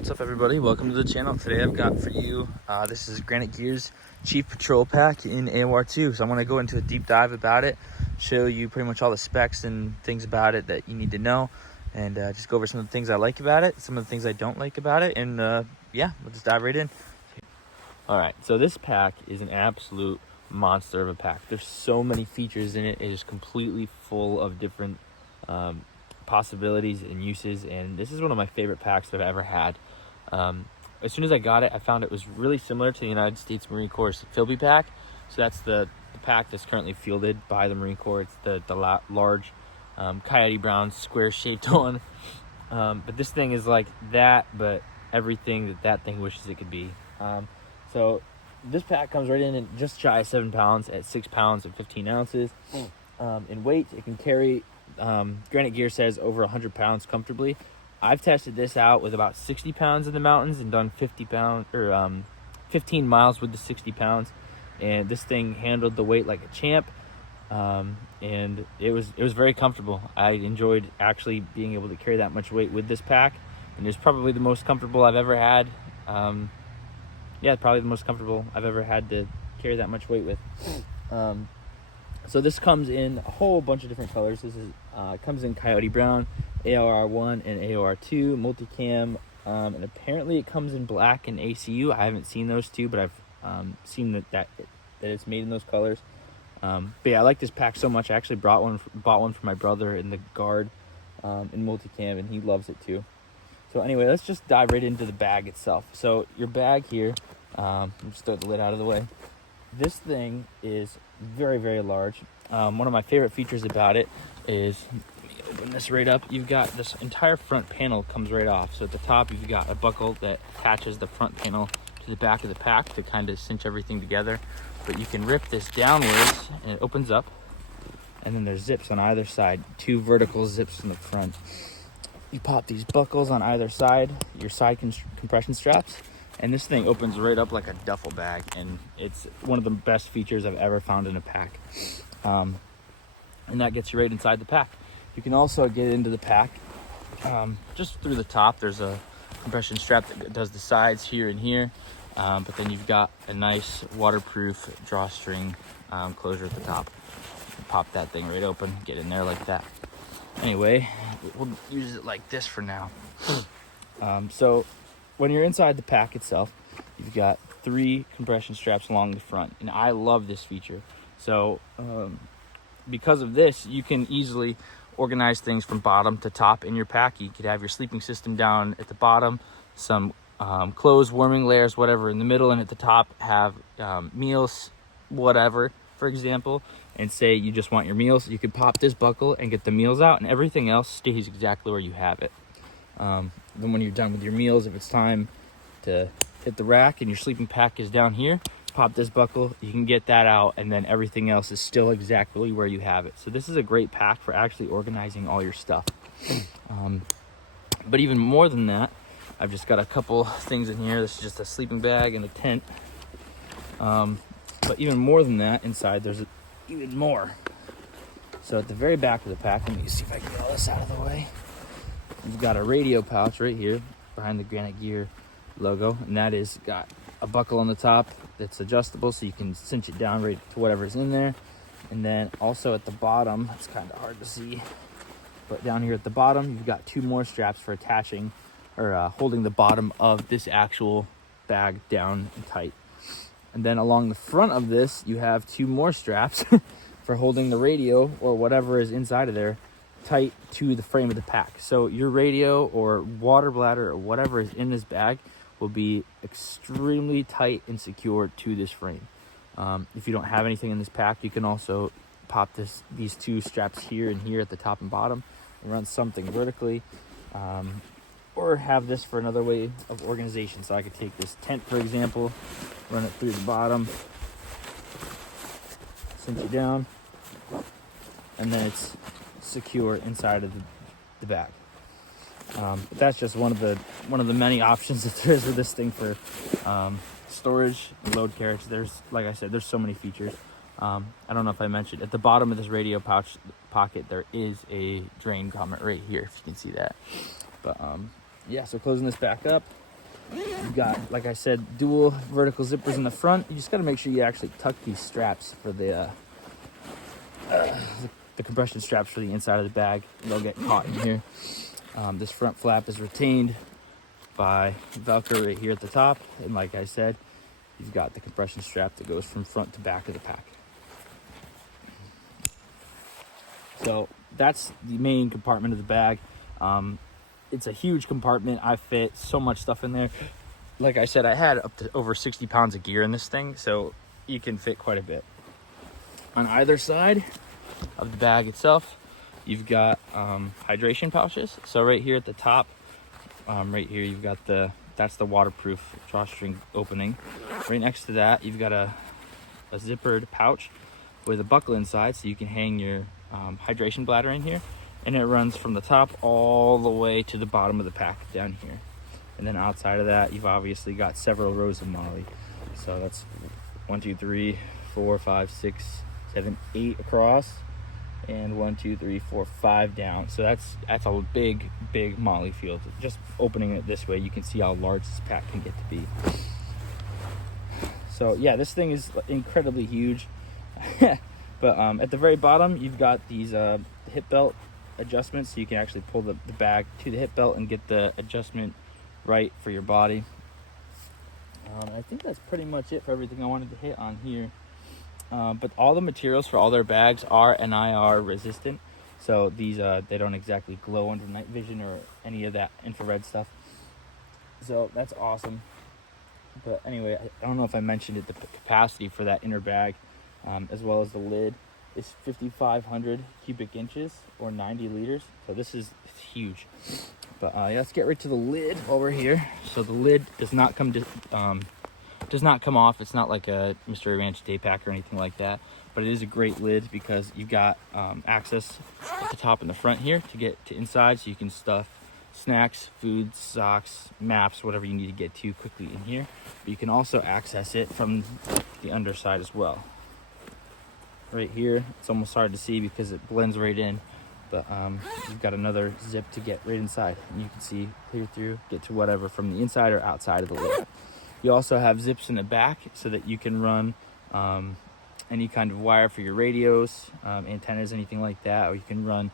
What's up, everybody? Welcome to the channel. Today I've got for you this is Granite Gear's Chief Patrol Pack in AOR2. So I want to go into a deep dive about it, show you pretty much all the specs and things about it that you need to know, and just go over some of the things I like about it, some of the things I don't like about it, and yeah, we'll just dive right in. All right, so this pack is an absolute monster of a pack. There's so many features in it. It is completely full of different possibilities and uses, and this is one of my favorite packs that I've ever had. As soon as I got it, I found it was really similar to the United States Marine Corps Philby pack. So that's the pack that's currently fielded by the Marine Corps. It's the large coyote brown square shaped one, but this thing is like that, but everything that thing wishes it could be. So this pack comes right in just shy of 7 pounds at 6 pounds and 15 ounces. In weight, it can carry, Granite Gear says, over 100 pounds comfortably. I've tested this out with about 60 pounds in the mountains and done 15 miles with the 60 pounds. And this thing handled the weight like a champ. And it was very comfortable. I enjoyed actually being able to carry that much weight with this pack. And it's probably the most comfortable I've ever had. Yeah, probably the most comfortable I've ever had to carry that much weight with. So this comes in a whole bunch of different colors. This is comes in Coyote Brown, AOR1 and AOR2, multicam, and apparently it comes in black and ACU. I haven't seen those two, but I've seen that it's made in those colors. But yeah, I like this pack so much. I actually bought one for my brother in the Guard in multicam, and he loves it too. So anyway, let's just dive right into the bag itself. So your bag here, just throw the lid out of the way. This thing is very, very large. One of my favorite features about it is, let me open this right up. You've got this entire front panel comes right off. So at the top, you've got a buckle that attaches the front panel to the back of the pack to kind of cinch everything together. But you can rip this downwards and it opens up. And then there's zips on either side, 2 vertical zips in the front. You pop these buckles on either side, your side compression straps, and this thing opens right up like a duffel bag, and it's one of the best features I've ever found in a pack. And that gets you right inside the pack. You can also get into the pack just through the top. There's a compression strap that does the sides here and here, but then you've got a nice waterproof drawstring closure at the top. Pop that thing right open, get in there like that. Anyway, we'll use it like this for now. So when you're inside the pack itself, you've got 3 compression straps along the front, and I love this feature. So because of this, you can easily organize things from bottom to top in your pack. You could have your sleeping system down at the bottom, some clothes, warming layers, whatever in the middle, and at the top have meals, whatever, for example. And say you just want your meals, you could pop this buckle and get the meals out, and everything else stays exactly where you have it. Then when you're done with your meals, if it's time to hit the rack and your sleeping pack is down here, pop this buckle, you can get that out, and then everything else is still exactly where you have it. So this is a great pack for actually organizing all your stuff. But even more than that, I've just got a couple things in here. This is just a sleeping bag and a tent. But even more than that, inside there's even more. So at the very back of the pack, let me see if I can get all this out of the way. You've got a radio pouch right here behind the Granite Gear logo, and that is got a buckle on the top that's adjustable, so you can cinch it down right to whatever's in there. And then also at the bottom, it's kind of hard to see, but down here at the bottom, you've got 2 more straps for attaching or holding the bottom of this actual bag down and tight. And then along the front of this, you have 2 more straps for holding the radio or whatever is inside of there tight to the frame of the pack. So your radio or water bladder or whatever is in this bag will be extremely tight and secure to this frame. If you don't have anything in this pack, you can also pop these 2 straps here and here at the top and bottom and run something vertically. Or have this for another way of organization. So I could take this tent, for example, run it through the bottom, cinch it down, and then it's secure inside of the bag. But that's just one of the many options that there is with this thing for storage and load carriage. There's, like I said, there's so many features. I don't know if I mentioned, at the bottom of this radio pouch pocket, there is a drain comment right here, if you can see that. But yeah, so closing this back up, You've got, like I said, dual vertical zippers in the front. You just got to make sure you actually tuck these straps for the compression straps for the inside of the bag. They'll get caught in here. This front flap is retained by Velcro right here at the top. And like I said, you've got the compression strap that goes from front to back of the pack. So that's the main compartment of the bag. It's a huge compartment. I fit so much stuff in there. Like I said, I had up to over 60 pounds of gear in this thing, so you can fit quite a bit. On either side of the bag itself, you've got hydration pouches. So right here at the top, right here, you've got that's the waterproof drawstring opening. Right next to that, you've got a zippered pouch with a buckle inside, so you can hang your hydration bladder in here. And it runs from the top all the way to the bottom of the pack down here. And then outside of that, you've obviously got several rows of Molly. So that's 1, 2, 3, 4, 5, 6, 7, 8 across, and 1, 2, 3, 4, 5 down. So that's a big Molly field. Just opening it this way, you can see how large this pack can get to be. So yeah, this thing is incredibly huge. But at the very bottom, you've got these hip belt adjustments, so you can actually pull the bag to the hip belt and get the adjustment right for your body. I think that's pretty much it for everything I wanted to hit on here. But all the materials for all their bags are NIR resistant, so these they don't exactly glow under night vision or any of that infrared stuff. So that's awesome. But anyway, I don't know if I mentioned it, the capacity for that inner bag, as well as the lid, is 5,500 cubic inches or 90 liters. So this is huge. But yeah, let's get right to the lid while we're here. So the lid does not come off. It's not like a Mystery Ranch day pack or anything like that. But it is a great lid because you've got access at the top and the front here to get to inside, so you can stuff snacks, food, socks, maps, whatever you need to get to quickly in here. But you can also access it from the underside as well. Right here, it's almost hard to see because it blends right in, but you've got another zip to get right inside, and you can see clear through, get to whatever from the inside or outside of the lid. You also have zips in the back so that you can run any kind of wire for your radios, antennas, anything like that, or you can run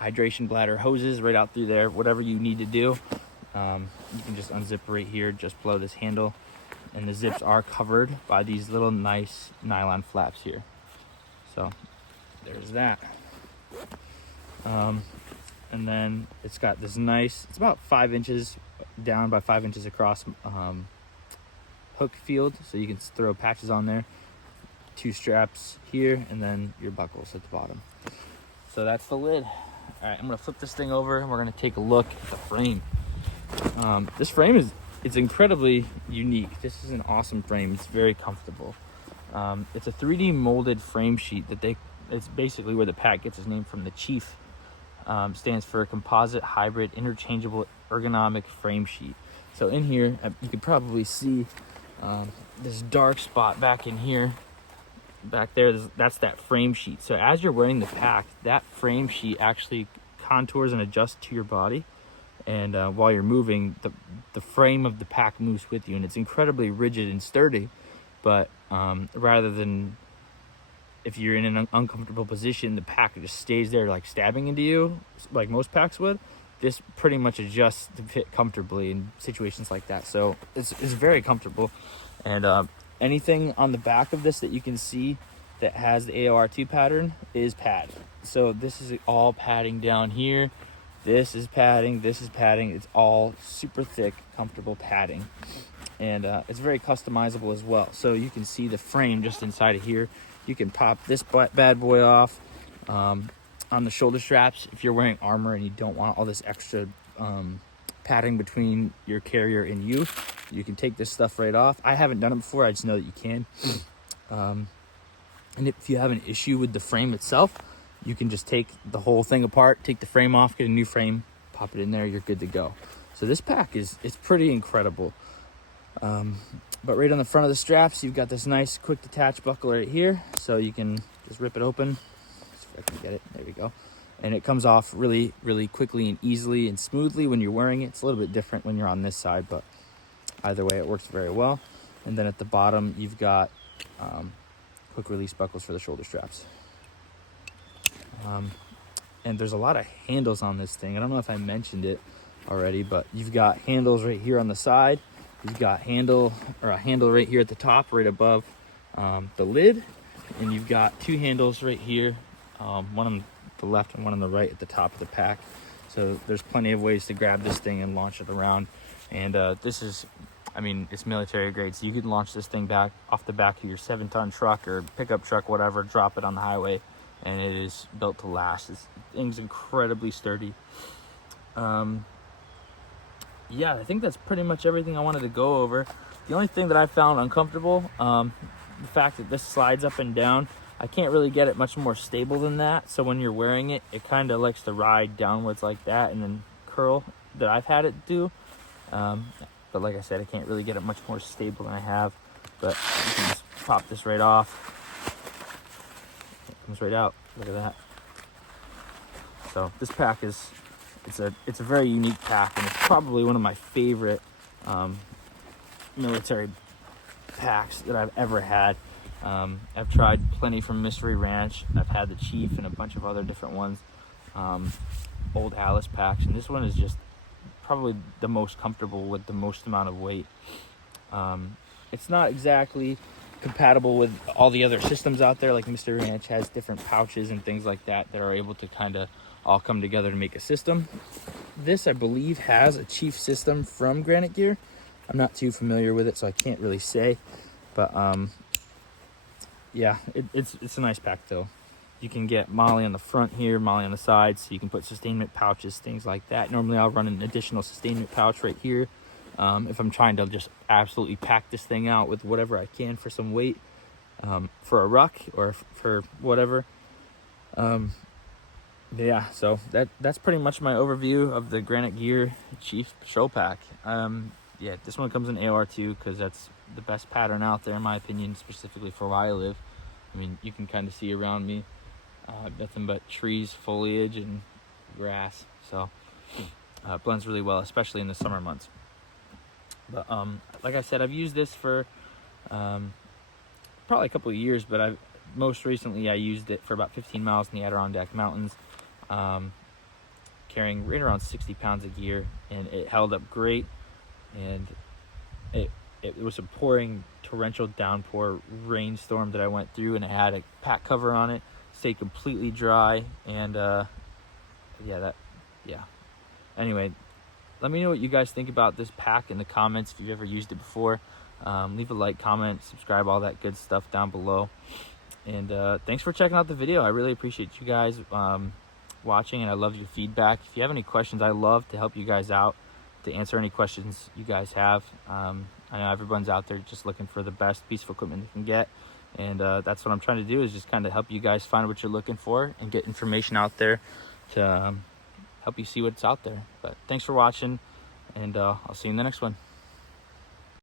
hydration bladder hoses right out through there. Whatever you need to do, you can just unzip right here, just below this handle, and the zips are covered by these little nice nylon flaps here. So there's that. And then it's got this nice, it's about 5 inches down by 5 inches across hook field, so you can throw patches on there, 2 straps here, and then your buckles at the bottom. So that's the lid. All right, I'm gonna flip this thing over and we're gonna take a look at the frame. This frame it's incredibly unique. This is an awesome frame. It's very comfortable. It's a 3D molded frame sheet it's basically where the pack gets its name from. The Chief stands for Composite Hybrid Interchangeable Ergonomic Frame Sheet. So in here, you could probably see this dark spot back in here. Back there, that's that frame sheet. So as you're wearing the pack, that frame sheet actually contours and adjusts to your body. And while you're moving, the frame of the pack moves with you, and it's incredibly rigid and sturdy. But rather than if you're in an uncomfortable position, the pack just stays there like stabbing into you, like most packs would. This pretty much adjusts to fit comfortably in situations like that. So it's very comfortable. And anything on the back of this that you can see that has the AOR2 pattern is pad. So this is all padding down here. This is padding, this is padding. It's all super thick, comfortable padding. And it's very customizable as well. So you can see the frame just inside of here. You can pop this bad boy off on the shoulder straps if you're wearing armor and you don't want all this extra padding between your carrier and you. You can take this stuff right off. I haven't done it before, I just know that you can. And if you have an issue with the frame itself, you can just take the whole thing apart, take the frame off, get a new frame, pop it in there, you're good to go. So this pack it's pretty incredible. But right on the front of the straps, you've got this nice quick detach buckle right here. So you can just rip it open. See if I can get it, there we go. And it comes off really, really quickly and easily and smoothly when you're wearing it. It's a little bit different when you're on this side, but Either way, it works very well. And then at the bottom, you've got quick release buckles for the shoulder straps. And there's a lot of handles on this thing. I don't know if I mentioned it already, but you've got handles right here on the side. You've got a handle right here at the top, right above the lid. And you've got two handles right here, one on the left and one on the right at the top of the pack. So there's plenty of ways to grab this thing and launch it around. And this is, I mean, it's military grade, so you can launch this thing back off the back of your 7-ton truck or pickup truck, whatever, drop it on the highway, and it is built to last. This thing's incredibly sturdy. Yeah, I think that's pretty much everything I wanted to go over. The only thing that I found uncomfortable, the fact that this slides up and down. I can't really get it much more stable than that. So when you're wearing it, it kind of likes to ride downwards like that and then curl that I've had it do. But like I said, I can't really get it much more stable than I have. But you can just pop this right off. It comes right out. Look at that. So this pack is, it's a very unique pack, and it's probably one of my favorite military packs that I've ever had. I've tried plenty from Mystery Ranch. I've had the Chief and a bunch of other different ones, old Alice packs, and this one is just probably the most comfortable with the most amount of weight. It's not exactly compatible with all the other systems out there. Like Mystery Ranch has different pouches and things like that that are able to kind of all come together to make a system. This, I believe, has a Chief system from Granite Gear. I'm not too familiar with it, so I can't really say, but yeah, it's a nice pack though. You can get Molly on the front here, Molly on the sides, so you can put sustainment pouches, things like that. Normally I'll run an additional sustainment pouch right here if I'm trying to just absolutely pack this thing out with whatever I can for some weight, for a ruck or for whatever. Yeah, so that's pretty much my overview of the Granite Gear Chief Patrol Pack. Yeah, this one comes in AR2 because that's the best pattern out there in my opinion, specifically for where I live. I mean, you can kind of see around me nothing but trees, foliage, and grass, so it blends really well, especially in the summer months. But like I said, I've used this for probably a couple of years, but most recently I used it for about 15 miles in the Adirondack Mountains, carrying right around 60 pounds of gear, and it held up great. And it was a pouring torrential downpour rainstorm that I went through, and it had a pack cover on it, stayed completely dry, and anyway, let me know what you guys think about this pack in the comments if you've ever used it before. Leave a like, comment, subscribe, all that good stuff down below. And thanks for checking out the video. I really appreciate you guys watching, and I love your feedback. If you have any questions, I love to help you guys out, to answer any questions you guys have. I know everyone's out there just looking for the best piece of equipment they can get, and that's what I'm trying to do, is just kind of help you guys find what you're looking for and get information out there to help you see what's out there. But thanks for watching, and I'll see you in the next one.